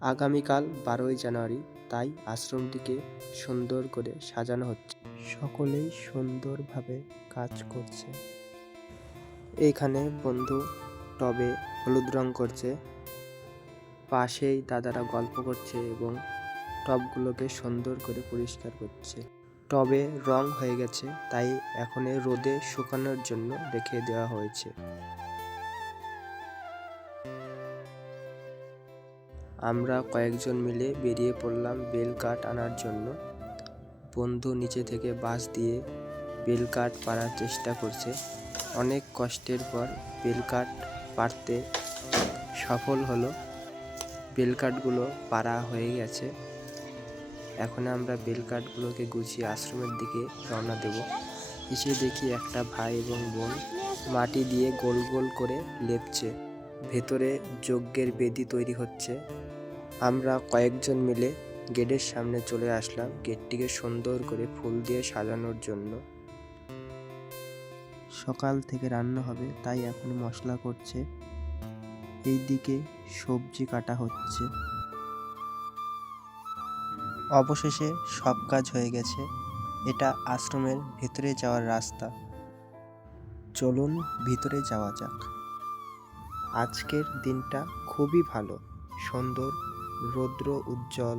আগামীকাল 12ই জানুয়ারি, তাই আশ্রমটিকে সুন্দর করে সাজানো হচ্ছে। সকলেই সুন্দরভাবে কাজ করছে। এইখানে বন্ধু টবে হলুদ রং করছে, পাশেই দাদারা গল্প করছে এবং টবগুলোকে সুন্দর করে পরিষ্কার করছে। টবে রং হয়ে গেছে, তাই এখন রোদে শুকানোর জন্য রেখে দেওয়া হয়েছে। আমরা কয়েকজন মিলে বেরিয়ে পড়লাম বেল কাঠ আনার জন্য। বন্ধু নিচে থেকে বাঁশ দিয়ে বেল কাঠ পাড়ার চেষ্টা করছে। অনেক কষ্টের পর বেল কাঠ পাড়তে সফল হলো। বেল কাঠগুলো পাড়া হয়ে গেছে। এখন আমরা বেল কাঠগুলোকে গুছিয়ে আশ্রমের দিকে রওনা দেব। এসে দেখি একটা ভাই এবং বোন মাটি দিয়ে গোল গোল করে লেপছে। ভেতরে যজ্ঞের বেদি তৈরি হচ্ছে। আমরা কয়েকজন মিলে গেটের সামনে চলে আসলাম, গেটটিকে সুন্দর করে ফুল দিয়ে সাজানোর জন্য। সকাল থেকে রান্না হবে, তাই এখন মশলা করছে। এইদিকে সবজি কাটা হচ্ছে। অবশেষে সব কাজ হয়ে গেছে। এটা আশ্রমের ভেতরে যাওয়ার রাস্তা। চলুন ভিতরে যাওয়া যাক। আজকের দিনটা খুবই ভালো, সুন্দর, রৌদ্র উজ্জ্বল।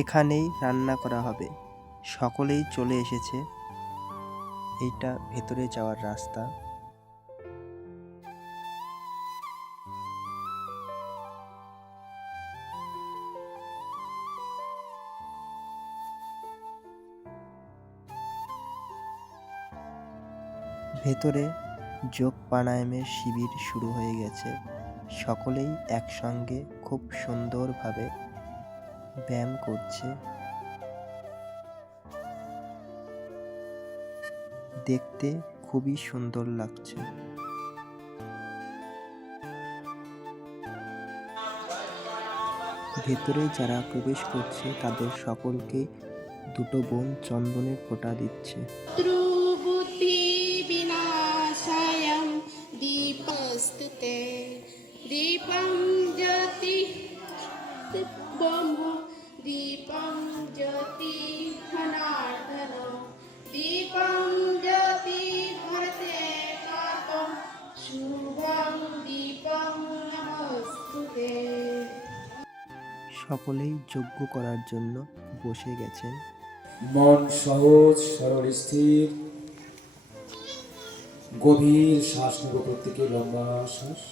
এখানেই রান্না করা হবে। সকলেই চলে এসেছে। এইটা ভেতরে যাওয়ার রাস্তা। ভেতরে যোগ প্রাণায়ামের শিবির শুরু হয়ে গেছে। সকলেই একসঙ্গে খুব সুন্দরভাবে ব্যায়াম করছে। দেখতে খুবই সুন্দর লাগছে। ভেতরে যারা প্রবেশ করছে তাদের সকলকে দুটো বোন চন্দনের ফোঁটা দিচ্ছে। দীপস্তুতে দীপং জ্যোতি দীপং জ্যোতি ধনার্দন দীপং জ্যোতি ভরতে কাতম শুভং দীপং নমস্তুতে। সকলেই যজ্ঞ করার জন্য বসে গেছেন। মন সহজ, সরল, স্থির। গভীর শ্বাস নেব, প্রত্যেকে লম্বা শ্বাস।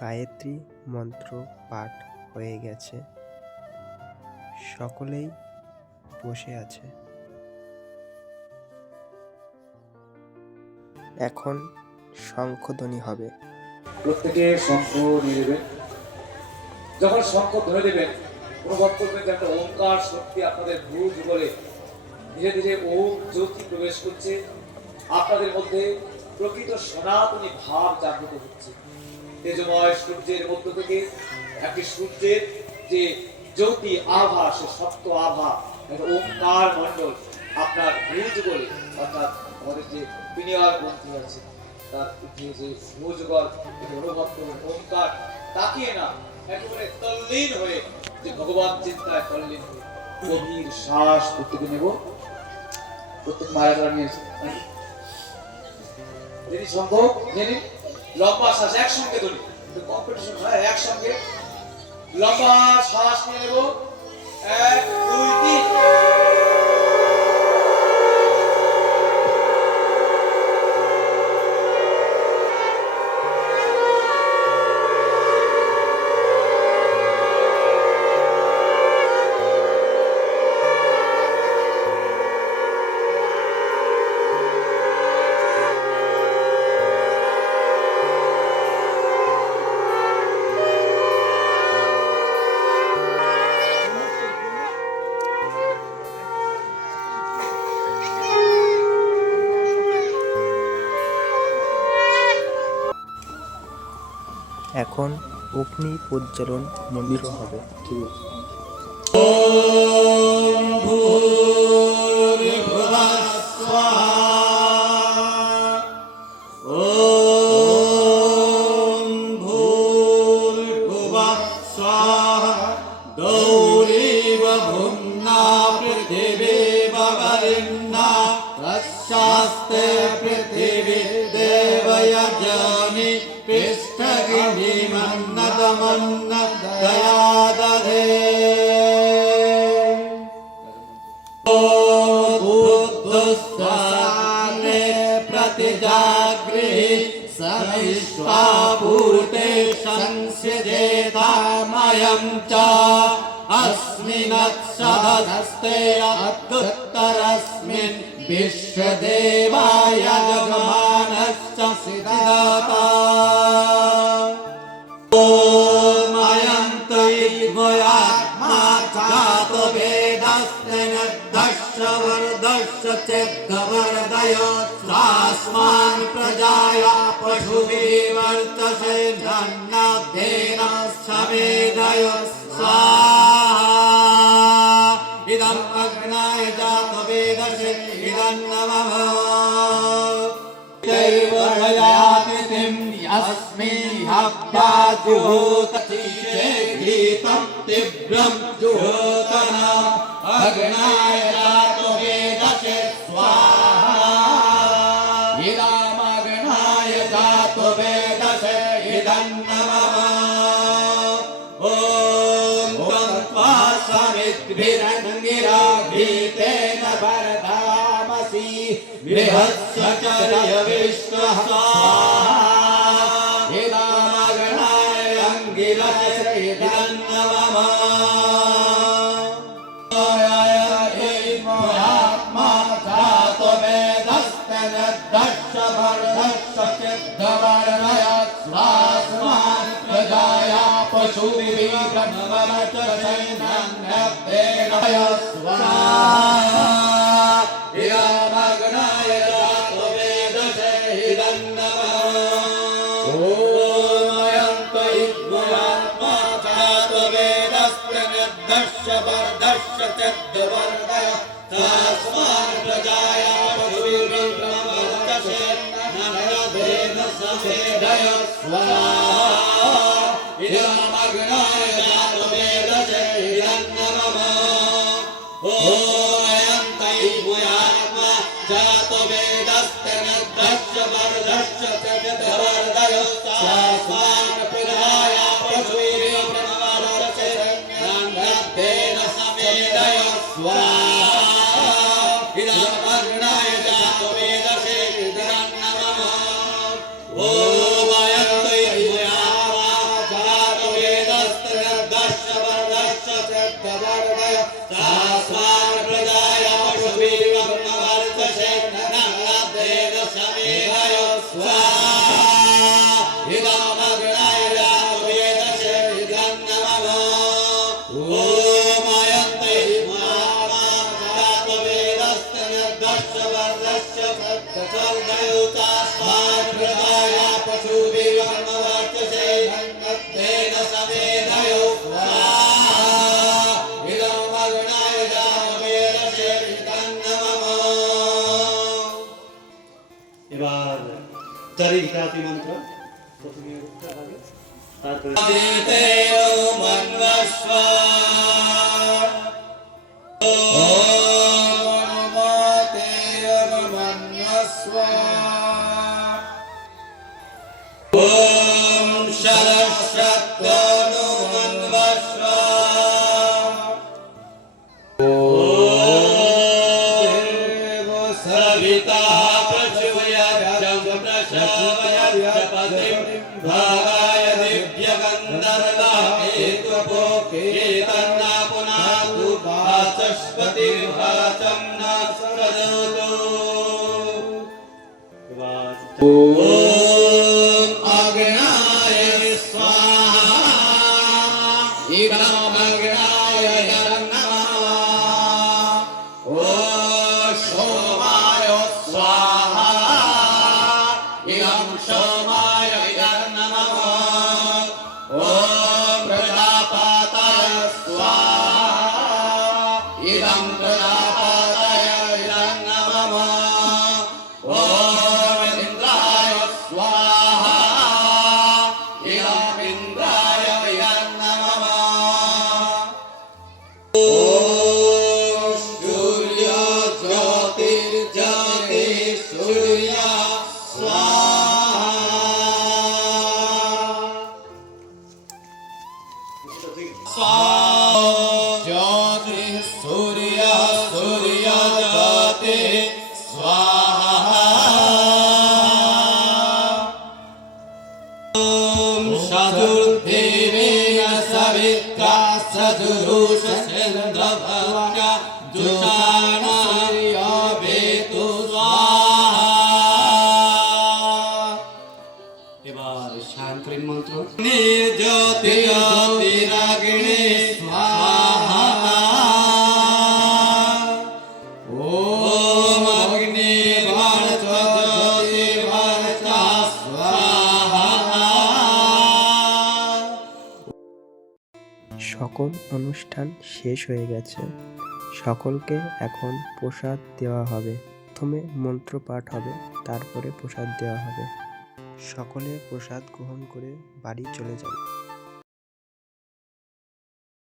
গায়ত্রী মন্ত্র পাঠ হয়ে গেছে। সকলেই বসে আছে। এখন শঙ্খধ্বনি হবে। প্রত্যেকে শঙ্খ নিয়ে দেবেন। যখন শঙ্খ ধরে দেবেন, অনুভব করবেন যে একটা ওঙ্কার শক্তি আপনাদের ভূ যুগলে ধীরে ধীরে ওম জ্যোতি প্রবেশ করছে। আপনাদের মধ্যে প্রকৃত সনাতনী ভাব জাগ্রত হচ্ছে। তেজময় সূর্যের মধ্য থেকে একটি সূর্যের যে জ্যোতি আভা, সে সপ্ত আভা, একটা ওঙ্কার মণ্ডল আপনার ভূজ বলে, অর্থাৎ আমাদের যে পিনিয়ার গ্রন্থি আছে তার যে ভূজগল অনুভব করুন। ওঙ্কার তাকিয়ে না, একেবারে তল্লীন হয়ে, যে ভগবান চিন্তায় তল্লীন হয়ে গভীর শ্বাস প্রত্যেকে নেব। প্রত্যেক মায়ের দ্বারা নিয়েছে যদি সম্ভব জেনে লম্বা শ্বাস একসঙ্গে ধরি, কম্পিটিশন হয়, একসঙ্গে লম্বা শ্বাস নিয়ে নেব। 1 2 3। এখন অগ্নি প্রজ্বলন মন্ত্র হবে। ঠিক আছে। शास्ते पृथिवी देवयजनि पृष्ठगिरि मन्नदमन्न दयादधे बुद्धस्वाने प्रतिजागृहि सविश्वापूर्ते संस्यजेतामयं च अस्मिन्नत्सहस्ते अत्युत्तरस्मिन् विश्वदेवाय जगमानश्च सिद्धाता ॐ अयन्त इद्वयात्मा जातो वेदस्य निर्दश्य वरदश्य चेद्वर्धयो स्वास्मान् प्रजाया पशुभिर्वर्तसे धन्यदेन सवेदयो स्वाहा इदम् अग्नाय जातो वेदसे इदं नमः दैवयातिथिं यस्मिन् हव्याजुहोततिशे गीतं तीव्रं जुहोतनम् अग्नाय जातो वेदसे स्वाहा इदमग्नाय जातो वेदसे इदं नमः ॐ त्वा समिद्भिरङ्गिरा गीतेन वरदामसि बृहस्पतिर्य विश्वः इदमग्नाय अङ्गिरसे इदं नमः आत्मा जातो वेदस्य निर्दश्य वर्धस्य चिद्वर्धय स्वास्मान् प्रजाया पशुभिः ब्रह्मवर्चसे नन्यदेन स्वाहा इदमग्नाय जातो वेदसे इदं नमः ॐ अयन्त इद्वयात्मा जातो वेदस्य निर्दश्य वर्धस्य चिद्वर्धय स्वास्मान् प्रजाया पशुभिः ब्रह्मवर्चसे नन्यदेन समेदय स्वाहा इदमग्नाय जातो वेदसे इदं नमः ॐ अयन्त इद्वयात्मा जातो वेदस्य निर्दश्य वर्धस्य चिद्वर्धय स्वास्मान् प्रजाया पशुभिः ब्रह्मवर्चसे नन्यदेन समेदय स्वाहा इदमग्नाय जातो वेदसे इदं नमः ॐ अयन्त इद्वयात्मा जातो वेदस्य निर्दश्य वर्धस्य चिद्वर्धय स्वास्मान् प्रजाया पशुभिः ब्रह्मवर्चसे नन्यदेन समेदय स्वाहा इदमग्नाय जातो वेदसे इदं नमः ॐ अयन्त इद्वयात्मा जातो वेदस्य निर्दश्य वर्धस्य चिद्वर्धय स्वास्मान् प्रजाया पशुभिः ब्रह्मवर्चसे वेदयो स्वाहा इदं अग्नाय जातवेदस्य नमः। এবার চারি ধাতি মন্ত্র প্রথমে উত্তর হবে তারপরে দেতেও মন্বস্ব ওম নমতেয় মন্বস্ব ওম সরস্বতনো মন্বস্ব ওম সবিতা प्रचोदयाद्यं प्रशवयाद्यपतिं भागाय दिव्यगन्धर्वाहेतुपोकेतन्ना पुनातु वाचस्पतिर्वाचं न सदोतु। ॐ अग्नाय स्वाहा इदम् अग्नाय नमः। ॐ सोमाय स्वाहा इदं सोमाय नमः। ॐ प्रजापतये स्वाहा इदं प्रजापतये नमः। ॐ इन्द्राय स्वाहा इदम् इन्द्राय नमः। ॐ सूर्य ज्योतिर्ज्योति सूर्य स्वाहा ज्योति सूर्य सूर्य ज्योति स्वाहा। ॐ सदुर्देवेन सवित्रा सदुरुषेन्द्रभव्या जुषाणा वेतु स्वाहा। এবার শান্তির মন্ত্র নির্জ্যোতি জ্যোতিরাগ্নি স্বাহা। ওম অগ্নি ভারত জ্যোতি ভারত স্বাহা। সকল অনুষ্ঠান শেষ হয়ে গেছে। সকলকে এখন প্রসাদ দেওয়া হবে। প্রথমে মন্ত্র পাঠ হবে, তারপরে প্রসাদ দেওয়া হবে। সকলে প্রসাদ গ্রহণ করে বাড়ি চলে যান।